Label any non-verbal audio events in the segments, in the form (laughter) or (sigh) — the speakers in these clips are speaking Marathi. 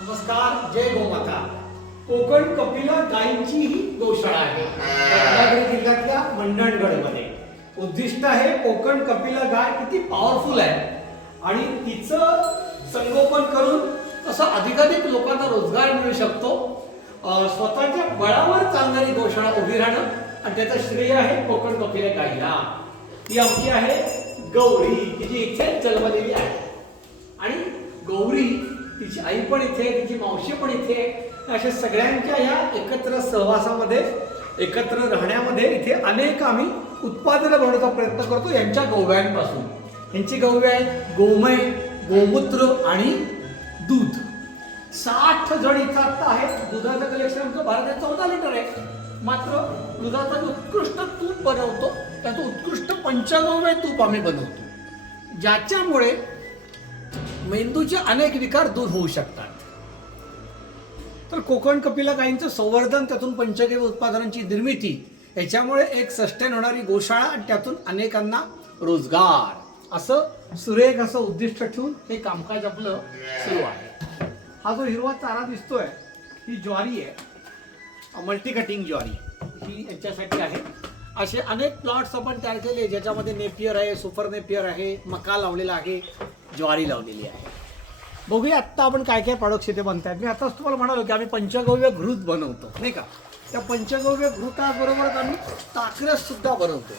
नमस्कार जय गोमाता. कोकण कपिला गायींची ही गोशाळा आहे. रत्नागिरी जिल्ह्यातल्या मंडणगडमध्ये. उद्दिष्ट आहे कोकण कपिला गाय किती पॉवरफुल आहे. आणि तिचं संगोपन करून तसं अधिकाधिक लोकांना रोजगार मिळू शकतो. स्वतःच्या बळावर चालणारी गोशाळा उभी राहणं आणि त्याचं श्रेय आहे कोकण कपिला गायीला. ती आमची आहे गौरी तिची इथे जन्मलेली आहे. आणि गौरी तिची आई पण इथे तिची मावशी पण इथे अशा सगळ्यांच्या ह्या एकत्र सहवासामध्ये एकत्र राहण्यामध्ये इथे अनेक आम्ही उत्पादनं बनवण्याचा प्रयत्न करतो यांच्या गोव्यांपासून. यांची गौव्या आहेत गोमय गोमूत्र आणि दूध. साठ जण इथं आत्ता आहेत. दुधाचं कलेक्शन आमचं भारतात चौदा लिटर आहे. मात्र दुधाचा उत्कृष्ट तूप बनवतो त्याचं उत्कृष्ट पंचगव्य तूप आम्ही बनवतो. ज्याच्यामुळे मेंदूचे अनेक विकार दूर होऊ शकतात. तर कोकण कपिला गायींचं संवर्धन त्यातून पंचगव्य उत्पादनांची निर्मिती याच्यामुळे एक सस्टेन होणारी गोशाळा आणि त्यातून अनेकांना रोजगार. असं सुरेख असं उद्दिष्ट ठेवून हे कामकाज आपलं सुरू आहे. हा जो हिरवा चारा दिसतोय ही ज्वारी आहे. मल्टी कटिंग ज्वारी. ही याच्यासाठी आहे. असे अनेक प्लॉट्स आपण तयार केले ज्याच्यामध्ये नेपियर आहे सुपर नेपियर आहे मका लावलेला आहे ज्वारी लावलेली आहे. बघूया आत्ता आपण काय काय प्रॉडक्ट्स इथे बनतात मी आताच तुम्हाला म्हणालो की आम्ही पंचगव्य घृत बनवतो नाही का? त्या पंचगव्य घृताबरोबरच आम्ही ताक्रस सुद्धा बनवतो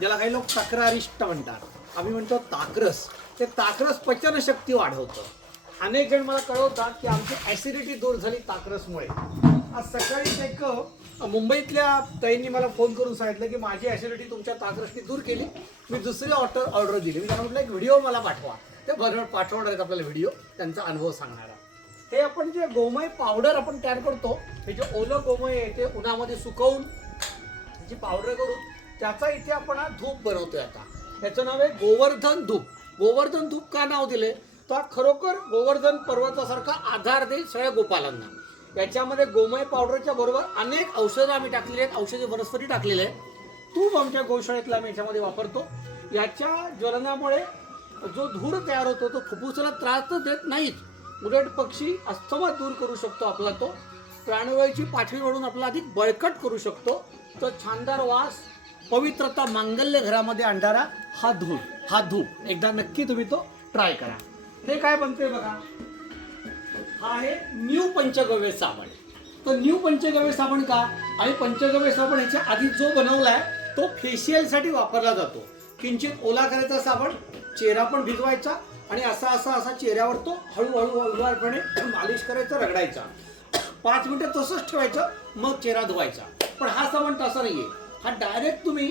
ज्याला काही लोक तक्रारिष्ट म्हणतात. आम्ही म्हणतो ताकरस. ते ताकरस पचनशक्ती वाढवतं. अनेक जण मला कळवतात की आमची ऍसिडिटी दूर झाली ताकरसमुळे. आज सकाळीच एक मुंबईतल्या ताईंनी मला फोन करून सांगितलं की माझी ऍसिडिटी तुमच्या ताकरसनी दूर केली. मी दुसरी ऑर्डर ऑर्डर दिली. मी त्यांना म्हटलं एक व्हिडिओ मला पाठवा. ते बरोबर पाठवणार आहेत आपल्याला व्हिडिओ त्यांचा अनुभव सांगणारा हे आपण जे गोमय पावडर आपण तयार करतो हे जे ओलं गोमय आहे ते उन्हामध्ये सुकवून जी पावडर करून त्याचा इथे आपण हा धूप बनवतोय आता. त्याचं नाव आहे गोवर्धन धूप. गोवर्धन धूप का नाव दिले तर हा खरोखर गोवर्धन पर्वतासारखा आधार देईल सगळ्या गोपालांना. याच्यामध्ये गोमय पावडरच्या बरोबर अनेक औषधं आम्ही टाकलेली आहेत. औषधी वनस्पती टाकलेले आहेत. तूप आमच्या गोशाळेतला आम्ही याच्यामध्ये वापरतो. याच्या ज्वलनामुळे जो धूर तयार होतो तो फुफ्फुसाला त्रास तर देत नाहीच उलट पक्षी अस्थमा दूर करू शकतो आपला तो. प्राणवायूची पाठवी वाढून आपला अधिक बळकट करू शकतो. तो छानदार वास पवित्रता मांगल्य घरामध्ये आणणारा हा धूर हा धूप. एकदा नक्की तुम्ही तो ट्राय करा. हे काय बनते बघा? हा आहे न्यू पंचगव्य साबण. तो न्यू पंचगव्य साबण का? आणि पंचगव्य साबण ह्याच्या आधी जो बनवला आहे तो फेशियलसाठी वापरला जातो. किंचित ओला करायचा साबण चेहरा पण भिजवायचा आणि असा असा असा चेहऱ्यावर तो हळूहळू हळूवारपणे मालिश करायचा रगडायचा. पाच मिनिटं तसंच ठेवायचं मग चेहरा धुवायचा. पण हा साबण तसा नाहीये. हा डायरेक्ट तुम्ही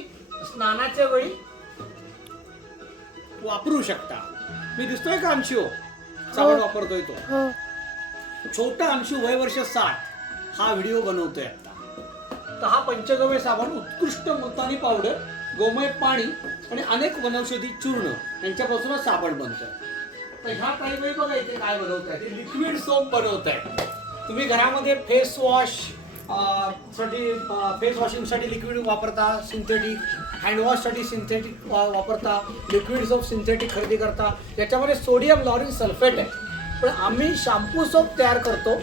स्नानाच्या वेळी वापरू शकता. मी दिसतोय का अंशू? साबण वापरतोय तो. छोटा अंशू वय वर्ष साठ. हा व्हिडिओ बनवतोय आता. तर हा पंचगव्य साबण उत्कृष्ट मुलतानी पावडर गोमय पाणी आणि अनेक वनौषधी चूर्ण यांच्यापासूनच साबण बनतं. तर ह्या काही वेळी बघा इथे काय बनवत आहे ते लिक्विड सोप बनवत आहे तुम्ही घरामध्ये फेस वॉशसाठी फेस वॉशिंगसाठी लिक्विड वापरता सिंथेटिक हँडवॉशसाठी सिंथेटिक वापरता लिक्विड सोप सिंथेटिक खरेदी करता. याच्यामध्ये सोडियम लॉरिन सल्फेट आहे. पण आम्ही शॅम्पू सोप तयार करतो.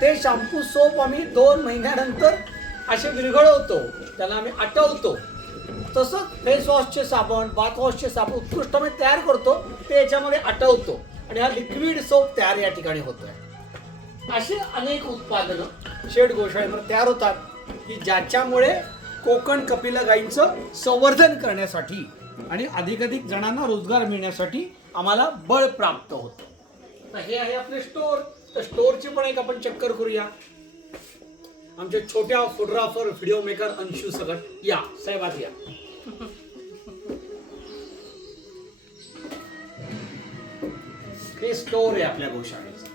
ते शॅम्पू सोप आम्ही दोन महिन्यानंतर असे विरघळवतो. त्याला आम्ही आटवतो. तसंच फेस वॉशचे साबण बाथ वॉशचे साबण उत्कृष्ट आम्ही तयार करतो ते याच्यामध्ये आटवतो. आणि हा लिक्विड सोप तयार या ठिकाणी होतोय. असे अनेक उत्पादनं शेड गोशाळेमध्ये तयार होतात की ज्याच्यामुळे कोकण कपिला गाईंचं संवर्धन करण्यासाठी आणि अधिकाधिक जणांना रोजगार मिळण्यासाठी आम्हाला बळ प्राप्त होतं. तर हे आहे आपले स्टोअर तर स्टोअरची पण एक आपण चक्कर करूया. आमच्या छोट्या फोटोग्राफर व्हिडिओ मेकर अंशू सगट. या साहेबात या. हे स्टोर आहे आपल्या गोशाळेचं.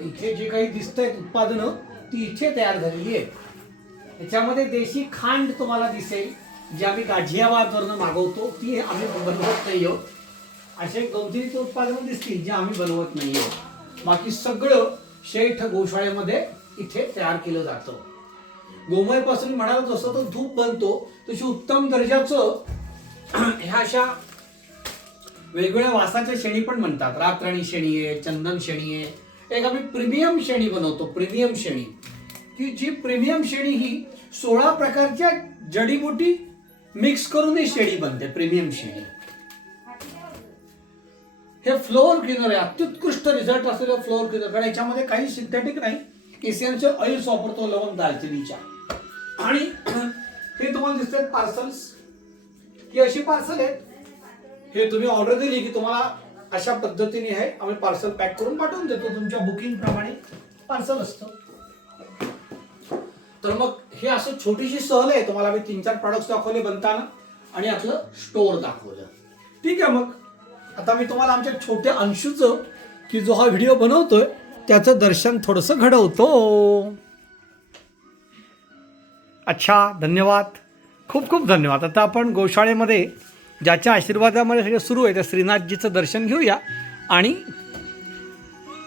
इथे जे काही दिसतंय उत्पादनं ती इथे तयार झालेली आहेत याच्यामध्ये देशी खांड तुम्हाला दिसेल जी आम्ही गाझियाबादवरनं मागवतो ती आम्ही बनवत नाही आहोत. असे दोन तीन उत्पादनं दिसतील जे आम्ही बनवत नाही आहोत. बाकी सगळं शेठ गोशाळेमध्ये इथे तयार केलं जातं. गोमयपासून म्हणाल जसं तो धूप बनतो तशी उत्तम दर्जाचं (clears throat) ह्या अशा वेगवेगळ्या वासाच्या शेणी पण म्हणतात. रातराणी शेणी आहे चंदन शेणी आहे. एक आम्ही प्रीमियम शेणी बनवतो प्रीमियम शेणी. की जी प्रीमियम शेणी ही सोळा प्रकारच्या जडीबुटी मिक्स करून ही शेणी बनते प्रीमियम शेणी. हे फ्लोअर क्लिनर आहे अत्युत्कृष्ट रिझल्ट असलेलं फ्लोअर क्लिनर कारण याच्यामध्ये काही सिंथेटिक नाही. इसेन्शियल ऑइल्स वापरतो लवंग दालचिनीच्या. आणि (clears throat) हे तुम्हाला दिसतात पार्सल्स ही अशी पार्सल आहेत. हे तुम्ही ऑर्डर दिली की तुम्हाला अशा पद्धतीने आहे आम्ही पार्सल पॅक करून पाठवून देतो. तुमच्या बुकिंग प्रमाणे पार्सल असतं. तर मग हे असं छोटीशी सहल आहे. तुम्हाला मी तीन चार प्रॉडक्ट दाखवले बनताना आणि आपलं स्टोअर दाखवलं. ठीक आहे मग. आता मी तुम्हाला आमच्या छोट्या अंशूचं की जो हा व्हिडिओ बनवतोय त्याचं दर्शन थोडंसं घडवतो. अच्छा धन्यवाद. खूप खूप धन्यवाद. आता आपण गोशाळेमध्ये ज्याच्या आशीर्वादामध्ये सगळं सुरू आहे त्या श्रीनाथजीचं दर्शन घेऊया. आणि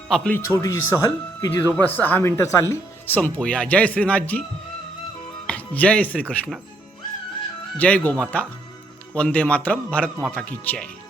आपली छोटीशी सहल की जी जवळपास सहा मिनटं चालली संपूया. जय श्रीनाथजी. जय श्रीकृष्ण. जय गोमाता वंदे मातरम. भारत माता की जय.